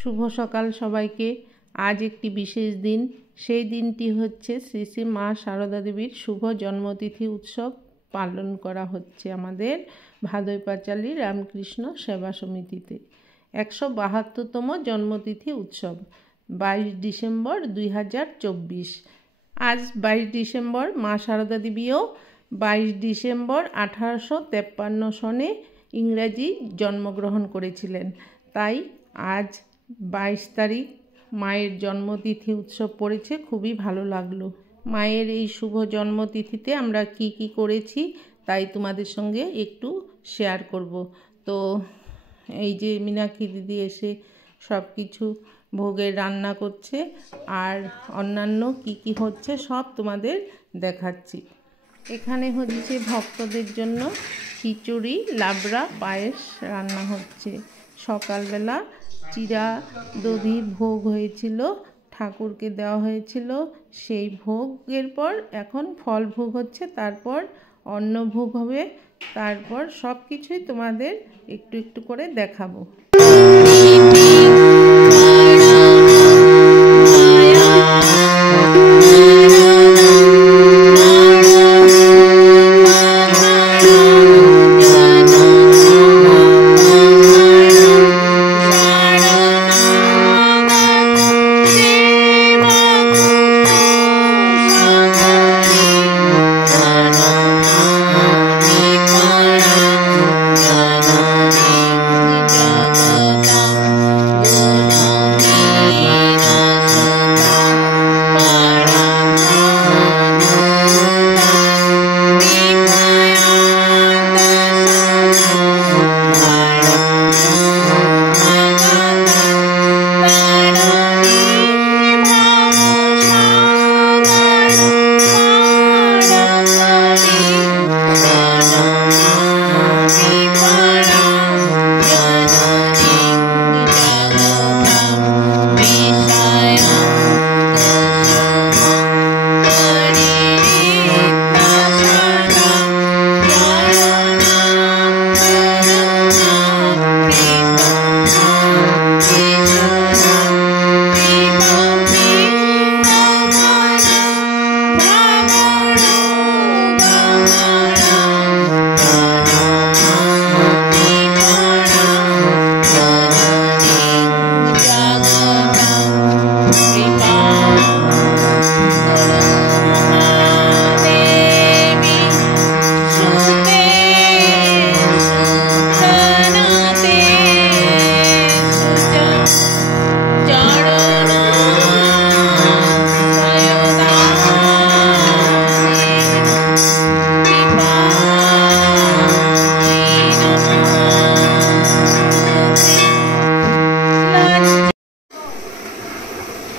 শুভ সকাল সবাইকে। আজ একটি বিশেষ দিন। সেই দিনটি হচ্ছে শ্রী শ্রী মা সারদা দেবীর শুভ জন্মতিথি উৎসব পালন করা হচ্ছে আমাদের ভাদই পাঁচালী রামকৃষ্ণ সেবা সমিতিতে। 172তম জন্মতিথি উৎসব 22 ডিসেম্বর 2024। আজ 22 ডিসেম্বর। মা সারদা দেবীও 22 ডিসেম্বর 1853 সনে ইংরাজি জন্মগ্রহণ করেছিলেন। তাই আজ 22 তারিখ মায়ের জন্মতিথি উৎসব পড়েছে, খুবই ভালো লাগলো। মায়ের এই শুভ জন্মতিথিতে আমরা কি কি করেছি তাই তোমাদের সঙ্গে একটু শেয়ার করব। তো এই যে মীনাক্ষী দিদি এসে সব কিছু ভোগের রান্না করছে, আর অন্যান্য কি কি হচ্ছে সব তোমাদের দেখাচ্ছি। এখানে হচ্ছে ভক্তদের জন্য খিচুড়ি, লাবড়া, পায়েস রান্না হচ্ছে। সকালবেলা চিরা দধি ভোগ হয়েছিল, ঠাকুরকে দেওয়া হয়েছিল। সেই ভোগের পর এখন ফল ভোগ হচ্ছে, তারপর অন্ন ভোগ হবে। তারপর সব কিছুই তোমাদের একটু একটু করে দেখাবো।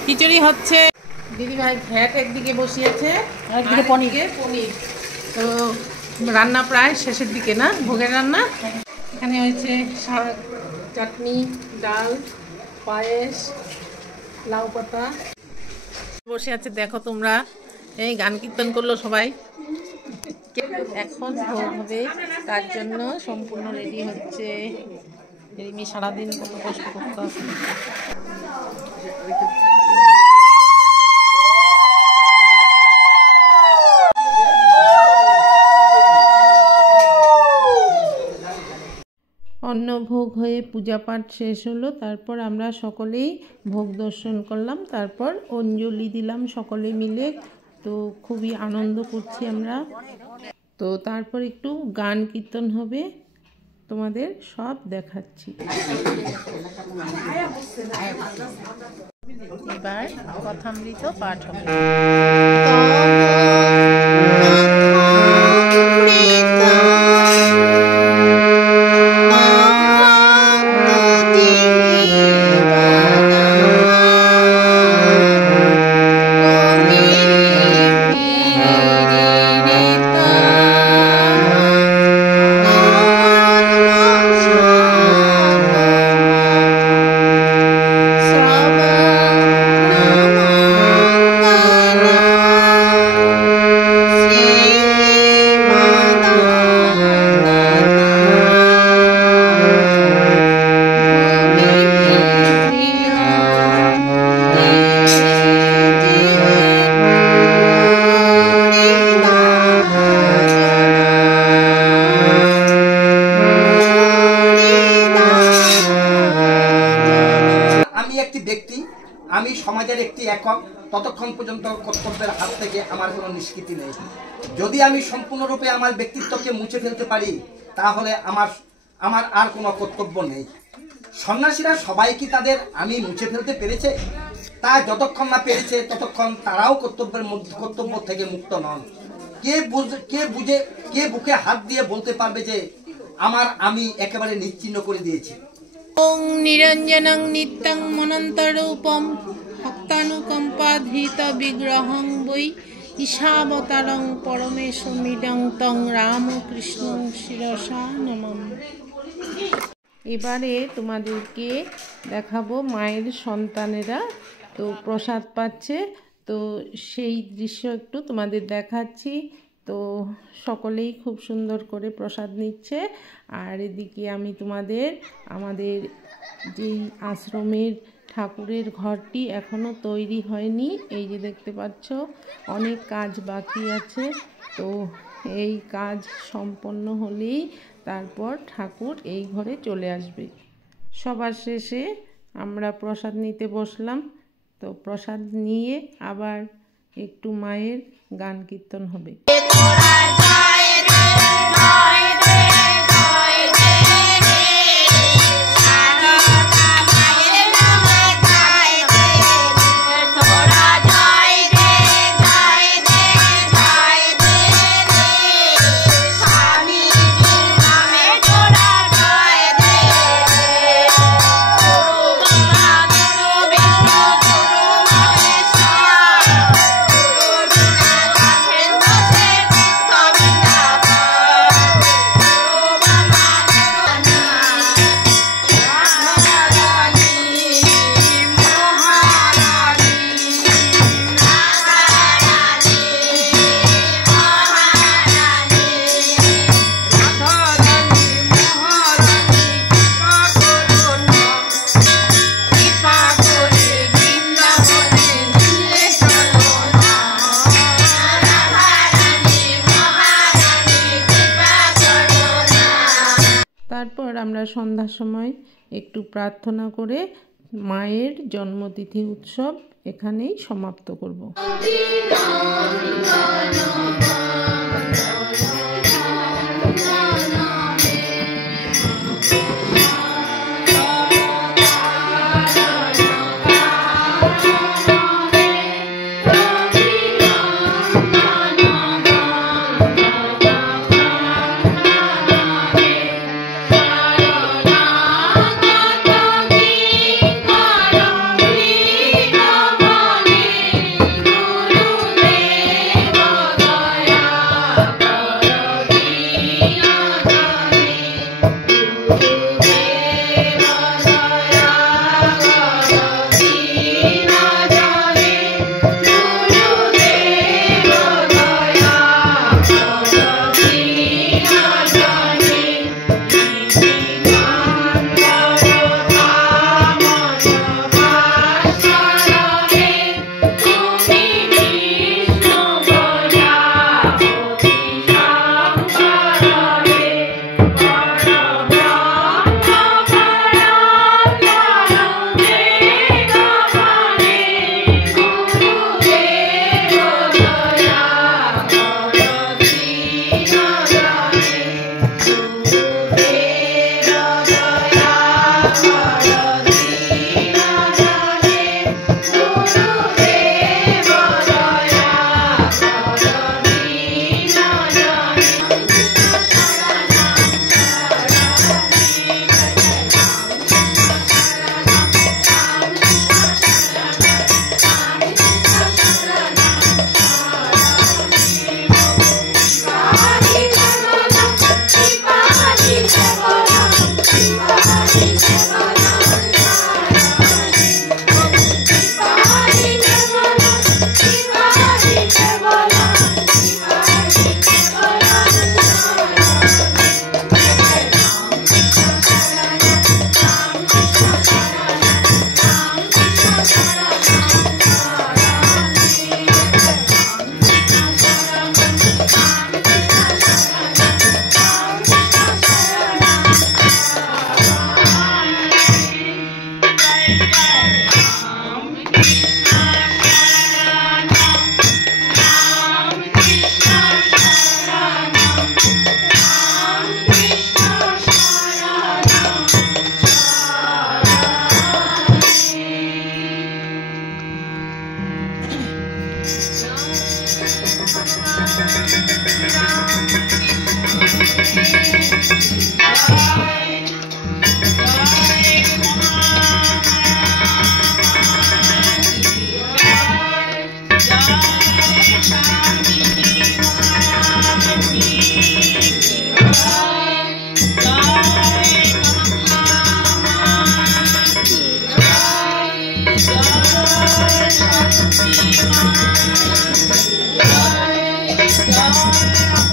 খিচুড়ি হচ্ছে, দিদিভাই ঘ্যাট একদিকে বসিয়েছে, একদিকে পনির। তো রান্না প্রায় শেষের দিকে না, ভোগের রান্না। এখানে হয়েছে শাক, চাটনি, ডাল, পায়েস, লাউ পাতা বসে আছে। দেখো তোমরা, এই গান কীর্তন করলো সবাই। এখন ভোগ হবে, তার জন্য সম্পূর্ণ রেডি হচ্ছে। রিমি সারাদিন কত কষ্ট করতে হবে। অন্নভোগ হয়ে পূজা পাঠ শেষ হলো। তারপর আমরা সকলেই ভোগ দর্শন করলাম, তারপর অঞ্জলি দিলাম সকলে মিলে। তো খুবই আনন্দ করছি আমরা। তো তারপর একটু গান কীর্তন হবে, তোমাদের সব দেখাচ্ছি। এবার কথামৃত পাঠ হবে। আমি একটি ব্যক্তি, আমি সমাজের একটি একক, ততক্ষণ পর্যন্ত কর্তব্যের হাত থেকে আমার কোনো নিষ্কৃতি নেই। যদি আমি সম্পূর্ণরূপে আমার ব্যক্তিত্বকে মুছে ফেলতে পারি তাহলে আমার আর কোনো কর্তব্য নেই। সন্ন্যাসীরা সবাই কি তাদের আমি মুছে ফেলতে পেরেছে? তা যতক্ষণ না পেরেছে ততক্ষণ তারাও কর্তব্য থেকে মুক্ত নন। কে বুকে হাত দিয়ে বলতে পারবে যে আমি একেবারে নিশ্চিহ্ন করে দিয়েছি? ওং নিরঞ্জনং নিত্যং মনন্তরূপম ভক্তানুকম্পাধৃত বিগ্রহং বৈ ঈশাবতারং পরমেশমিদং তং রামকৃষ্ণং শিরসা নমামি। এবারে তোমাদেরকে দেখাবো মায়ের সন্তানেরা তো প্রসাদ পাচ্ছে, তো সেই দৃশ্য একটু তোমাদের দেখাচ্ছি। তো সকলেই খুব সুন্দর করে প্রসাদ নিচ্ছে। আর এদিকে আমি আমাদের যেই আশ্রমের ঠাকুরের ঘরটি এখনও তৈরি হয়নি, এই যে দেখতে পাচ্ছ অনেক কাজ বাকি আছে। তো এই কাজ সম্পন্ন হলেই তারপর ঠাকুর এই ঘরে চলে আসবে। সবার শেষে আমরা প্রসাদ নিতে বসলাম। তো প্রসাদ নিয়ে আবার একটু মায়ের গান কীর্তন হবে। তারপর আমরা সন্ধ্যার সময় একটু প্রার্থনা করে মায়ের জন্মতিথি উৎসব এখানেই সমাপ্ত করব। জয় জয়